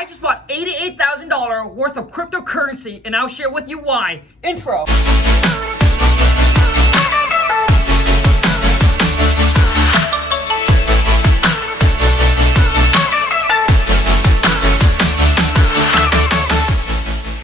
I just bought $88,000 worth of cryptocurrency, and I'll share with you why. Intro.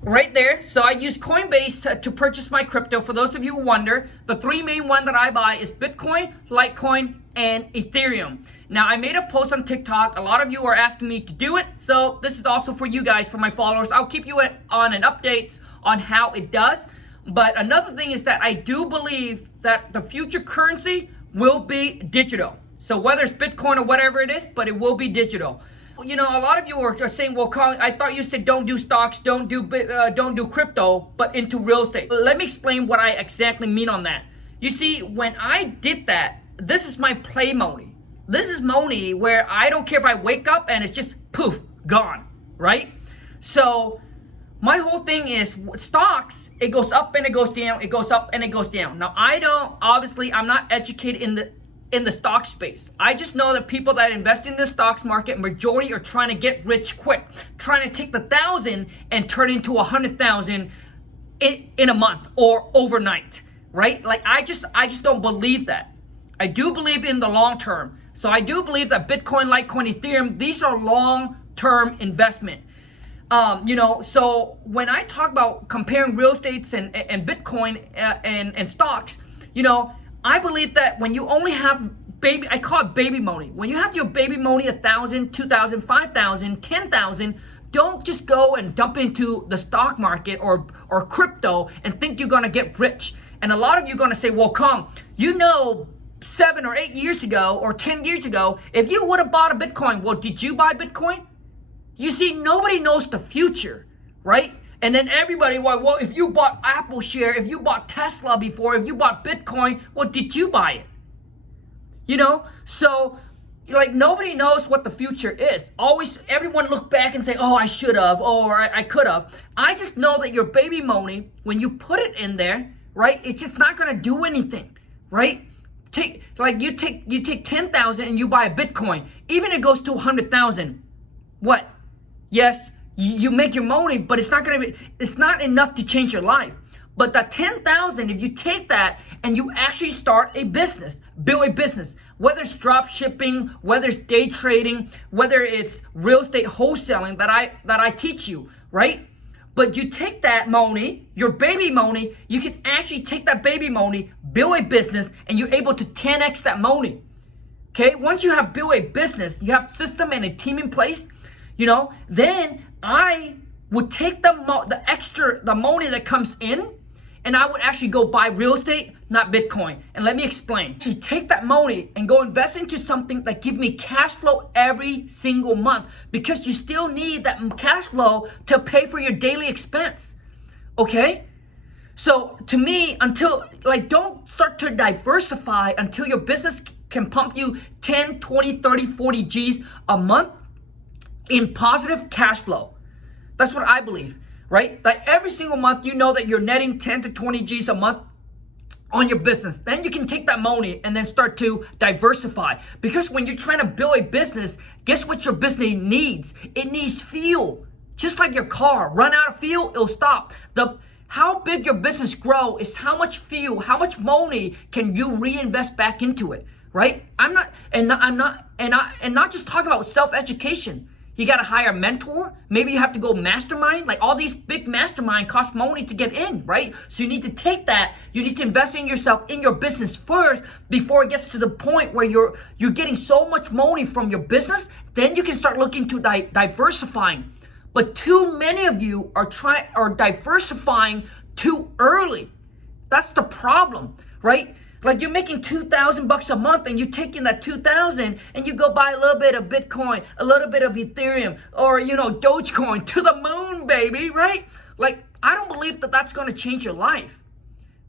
Right there, so I use Coinbase to purchase my crypto. For those of you who wonder, the three main ones that I buy is Bitcoin, Litecoin, and Ethereum. Now, I made a post on TikTok. A lot of you are asking me to do it, so this is also for you guys, for my followers. I'll keep you on an update on how it does. But another thing is that I do believe that the future currency will be digital. So whether it's Bitcoin or whatever it is, but it will be digital. You know, a lot of you are saying, well, Colin, I thought you said don't do stocks, don't do crypto, but into real estate. Let me explain what I exactly mean on that. You see, when I did that, this is my play money. This is money where I don't care if I wake up and it's just poof, gone, right? So my whole thing is stocks, it goes up and it goes down, it goes up and it goes down. Now, I'm not educated in the stock space. I just know that people that invest in the stocks market, majority are trying to get rich quick, trying to take the 1,000 and turn into 100,000 in a month or overnight, right? Like I just don't believe that. I do believe in the long term. So I do believe that Bitcoin, Litecoin, Ethereum, these are long-term investment. So when I talk about comparing real estates and Bitcoin and stocks, I believe that when you only have I call it baby money. When you have your baby money, 1,000, 2,000, 5,000, 10,000, don't just go and dump into the stock market or crypto and think you're gonna get rich. And a lot of you are gonna say, well, Khang, 7 or 8 years ago or 10 years ago, if you would have bought a Bitcoin, well, did you buy Bitcoin? You see, nobody knows the future, right? And then everybody, well, if you bought Apple share, if you bought Tesla before, if you bought Bitcoin, well, did you buy it? So like nobody knows what the future is. Always, everyone look back and say, oh, I should have, or I could have. I just know that your baby money, when you put it in there, right, it's just not gonna do anything, right? You take 10,000 and you buy a Bitcoin, even if it goes to 100,000. What? Yes, you make your money, but it's not enough to change your life. But that 10,000, if you take that and you actually start a business, build a business, whether it's drop shipping, whether it's day trading, whether it's real estate wholesaling that I teach you, right? But you take that money, your baby money, you can actually take that baby money, build a business, and you're able to 10x that money. Okay, once you have built a business, you have system and a team in place, then I would take the money that comes in, and I would actually go buy real estate, not Bitcoin. And let me explain. To take that money and go invest into something that gives me cash flow every single month, because you still need that cash flow to pay for your daily expense. Okay? So to me, don't start to diversify until your business can pump you 10, 20, 30, 40 G's a month in positive cash flow. That's what I believe, right? Like every single month, you know that you're netting 10 to 20 G's a month on your business. Then you can take that money and then start to diversify. Because when you're trying to build a business, guess what your business needs? It needs fuel. Just like your car, run out of fuel, it'll stop. How big your business grow is how much fuel, how much money can you reinvest back into it, right? I'm not just talking about self-education. You got to hire a mentor. Maybe you have to go mastermind. Like all these big mastermind cost money to get in, right? So you need to take that. You need to invest in yourself, in your business first, before it gets to the point where you're getting so much money from your business. Then you can start looking to diversifying. But too many of you are diversifying too early. That's the problem, right? Like you're making $2,000 a month and you're taking that 2,000 and you go buy a little bit of Bitcoin, a little bit of Ethereum, or Dogecoin to the moon, baby, right? Like I don't believe that that's going to change your life,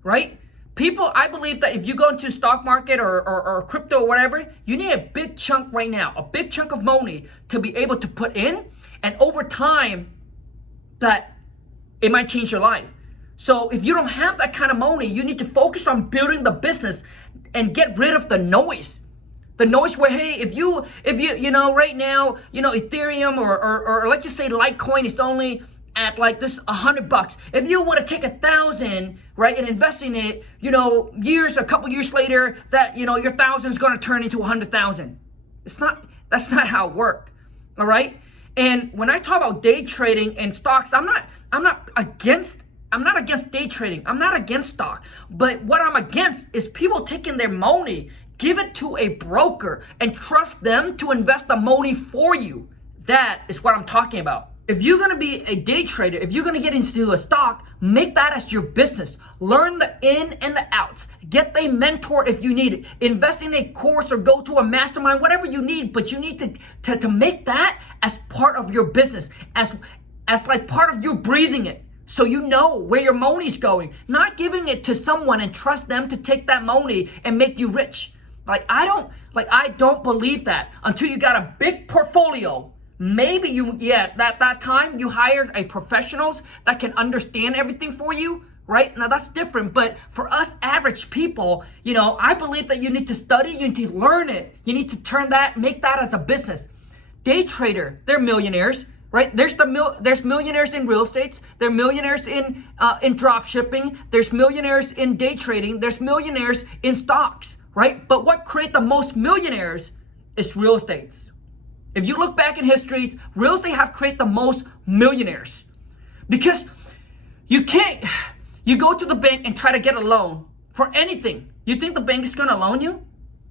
right? I believe that if you go into stock market or crypto or whatever, you need a big chunk right now, a big chunk of money to be able to put in, and over time that it might change your life. So if you don't have that kind of money, you need to focus on building the business and get rid of the noise. The noise where, hey, if you right now, Ethereum or let's just say Litecoin is only at like this $100. If you would have taken 1,000, right, and invest in it, a couple years later, that your 1,000 is going to turn into 100,000. That's not how it works. All right. And when I talk about day trading and stocks, I'm not against day trading. I'm not against stock. But what I'm against is people taking their money, give it to a broker, and trust them to invest the money for you. That is what I'm talking about. If you're going to be a day trader, if you're going to get into a stock, make that as your business. Learn the in and the outs. Get a mentor if you need it. Invest in a course or go to a mastermind, whatever you need. But you need to make that as part of your business, as like part of you breathing it. So you know where your money's going. Not giving it to someone and trust them to take that money and make you rich. I don't believe that until you got a big portfolio. Maybe that time you hired a professionals that can understand everything for you, right? Now that's different, but for us average people, I believe that you need to study, you need to learn it. You need to make that as a business. Day trader, they're millionaires, right? There's millionaires in real estate, there are millionaires in drop shipping, there's millionaires in day trading, there's millionaires in stocks, right? But what create the most millionaires is real estate. If you look back in history, real estate have created the most millionaires. Because you go to the bank and try to get a loan for anything. You think the bank is going to loan you?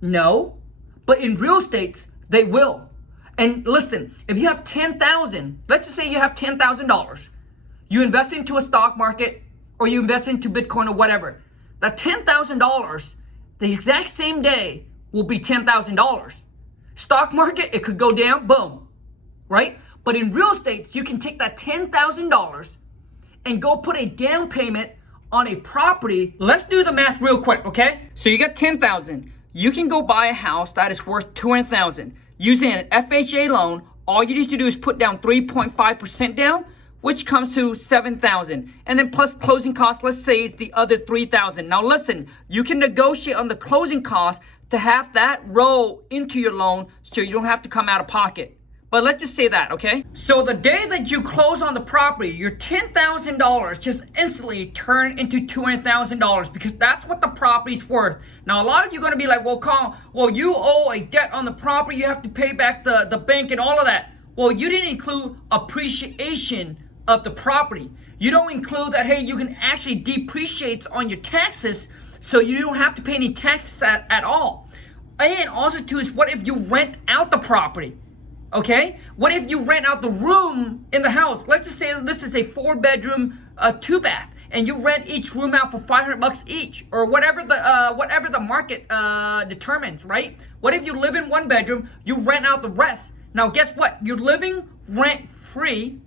No. But in real estate, they will. And listen, if you have $10,000, let's just say you have $10,000. You invest into a stock market or you invest into Bitcoin or whatever. That $10,000, the exact same day will be $10,000. Stock market, it could go down, boom, right? But in real estate, you can take that $10,000 and go put a down payment on a property. Let's do the math real quick, okay? So you got $10,000. You can go buy a house that is worth $200,000. Using an FHA loan, all you need to do is put down 3.5% down, which comes to $7,000. And then plus closing costs, let's say it's the other $3,000. Now listen, you can negotiate on the closing costs to have that roll into your loan so you don't have to come out of pocket. But let's just say that, okay? So the day that you close on the property, your $10,000 just instantly turn into $200,000 because that's what the property's worth. Now, a lot of you are going to be like, well, Khang, you owe a debt on the property. You have to pay back the bank and all of that. Well, you didn't include appreciation of the property. You don't include that, hey, you can actually depreciate on your taxes so you don't have to pay any taxes at all. And also too is what if you rent out the property? Okay? What if you rent out the room in the house? Let's just say this is a 4-bedroom, 2-bath, and you rent each room out for $500 each, or whatever the market determines, right? What if you live in 1 bedroom, you rent out the rest? Now guess what? You're living rent free.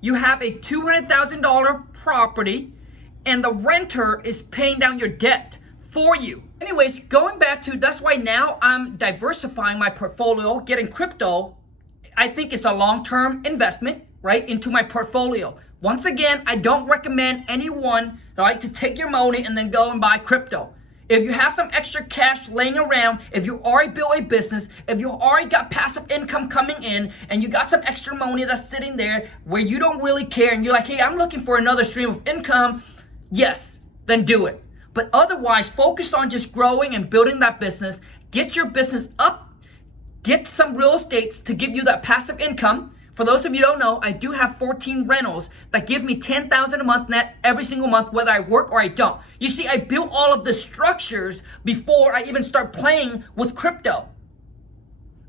You have a $200,000 property, and the renter is paying down your debt for you. Anyways, going back to, that's why now I'm diversifying my portfolio, getting crypto. I think it's a long-term investment, right, into my portfolio. Once again, I don't recommend anyone, right, to take your money and then go and buy crypto. If you have some extra cash laying around, if you already built a business, if you already got passive income coming in, and you got some extra money that's sitting there where you don't really care, and you're like, hey, I'm looking for another stream of income, yes, then do it. But otherwise, focus on just growing and building that business. Get your business up. Get some real estates to give you that passive income. For those of you who don't know, I do have 14 rentals that give me $10,000 a month net every single month, whether I work or I don't. You see, I built all of the structures before I even start playing with crypto.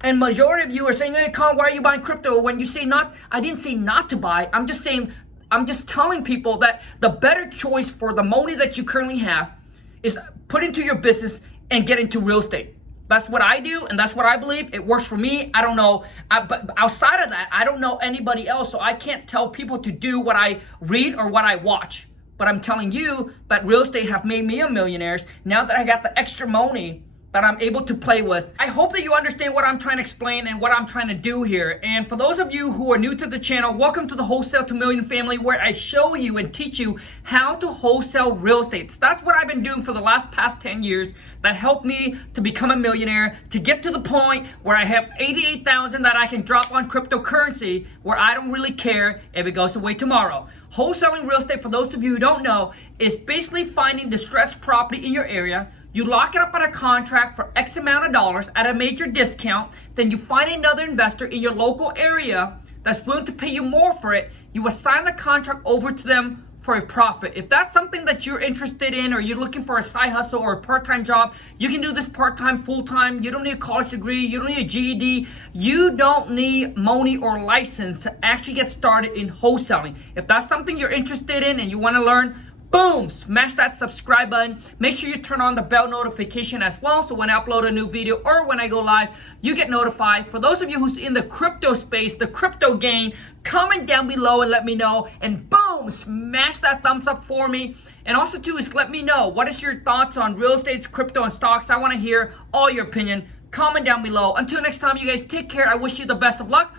And majority of you are saying, hey, Khang, why are you buying crypto? When you say not, I didn't say not to buy. I'm just telling people that the better choice for the money that you currently have is put into your business and get into real estate. That's what I do, and that's what I believe. It works for me. I don't know, but outside of that, I don't know anybody else, so I can't tell people to do what I read or what I watch. But I'm telling you that real estate have made me a millionaire. Now that I got the extra money, that I'm able to play with. I hope that you understand what I'm trying to explain and what I'm trying to do here. And for those of you who are new to the channel, welcome to the Wholesale to Million family, where I show you and teach you how to wholesale real estate. So that's what I've been doing for the past 10 years. That helped me to become a millionaire, to get to the point where I have 88,000 that I can drop on cryptocurrency, where I don't really care if it goes away tomorrow. Wholesaling real estate, for those of you who don't know, is basically finding distressed property in your area. You lock it up on a contract for X amount of dollars at a major discount. Then you find another investor in your local area that's willing to pay you more for it. You assign the contract over to them for a profit. If that's something that you're interested in, or you're looking for a side hustle or a part-time job, you can do this part-time, full-time. You don't need a college degree. You don't need a GED. You don't need money or license to actually get started in wholesaling. If that's something you're interested in and you want to learn, boom, smash that subscribe button. Make sure you turn on the bell notification as well, so when I upload a new video or when I go live, you get notified. For those of you who's in the crypto space, the crypto game, comment down below and let me know. And boom, smash that thumbs up for me. And also too is let me know, what is your thoughts on real estate, crypto, and stocks? I want to hear all your opinion. Comment down below. Until next time, you guys take care. I wish you the best of luck.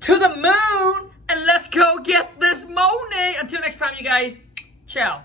To the moon, and let's go get this money. Until next time, you guys. Ciao.